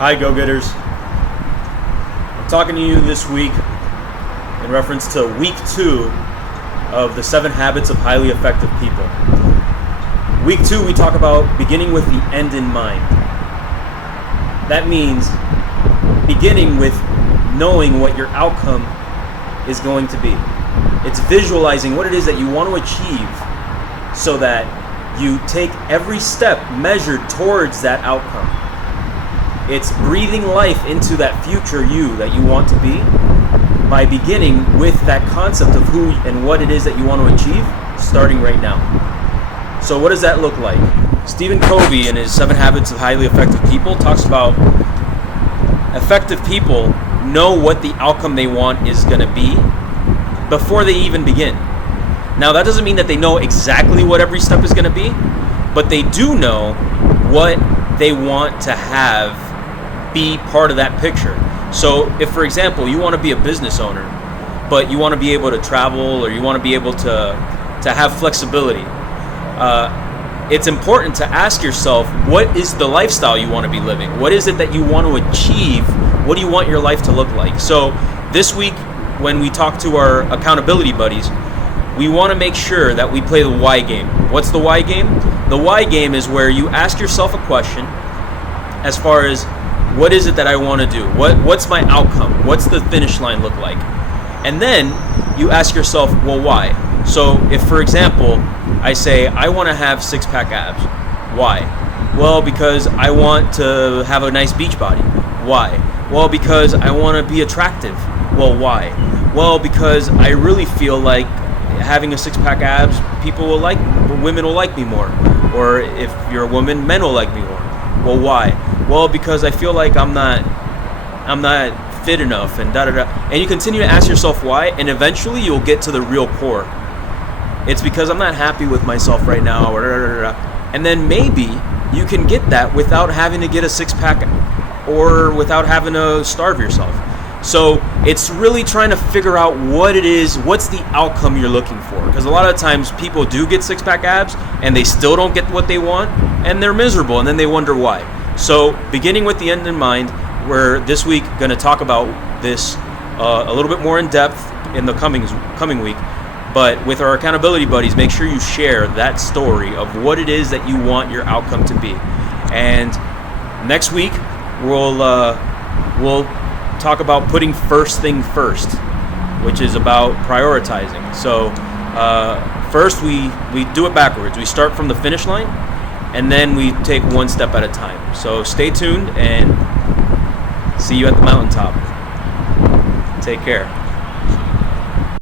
Hi, go-getters. I'm talking to you this week in reference to week 2 of the 7 Habits of Highly Effective People. Week 2, we talk about beginning with the end in mind. That means beginning with knowing what your outcome is going to be. It's visualizing what it is that you want to achieve so that you take every step measured towards that outcome. It's breathing life into that future you that you want to be by beginning with that concept of who and what it is that you want to achieve starting right now. So what does that look like? Stephen Covey in his 7 Habits of Highly Effective People talks about effective people know what the outcome they want is going to be before they even begin. Now that doesn't mean that they know exactly what every step is going to be, but they do know what they want to have be part of that picture. So if, for example, you want to be a business owner, but you want to be able to travel or you want to be able to have flexibility, it's important to ask yourself, what is the lifestyle you want to be living? What is it that you want to achieve? What do you want your life to look like? So this week, when we talk to our accountability buddies, we want to make sure that we play the why game. What's the why game? The why game is where you ask yourself a question as far as, what is it that I want to do? What's my outcome? What's the finish line look like? And then you ask yourself, well, why? So if, for example, I say, I want to have 6-pack abs. Why? Well, because I want to have a nice beach body. Why? Well, because I want to be attractive. Well, why? Well, because I really feel like having a 6-pack abs, women will like me more. Or if you're a woman, men will like me more. Well, why? Well, because I feel like I'm not fit enough, and da-da-da. And you continue to ask yourself why, and eventually you'll get to the real core. It's because I'm not happy with myself right now, or da-da-da-da. And then maybe you can get that without having to get a 6-pack or without having to starve yourself. So it's really trying to figure out what it is, what's the outcome you're looking for. Because a lot of times people do get 6-pack abs and they still don't get what they want, and they're miserable, and then they wonder why. So beginning with the end in mind, we're this week going to talk about this a little bit more in depth in the coming week. But with our accountability buddies, make sure you share that story of what it is that you want your outcome to be. And next week we'll talk about putting first thing first, which is about prioritizing. So first we do it backwards. We start from the finish line, and then we take one step at a time. So stay tuned and see you at the mountaintop. Take care.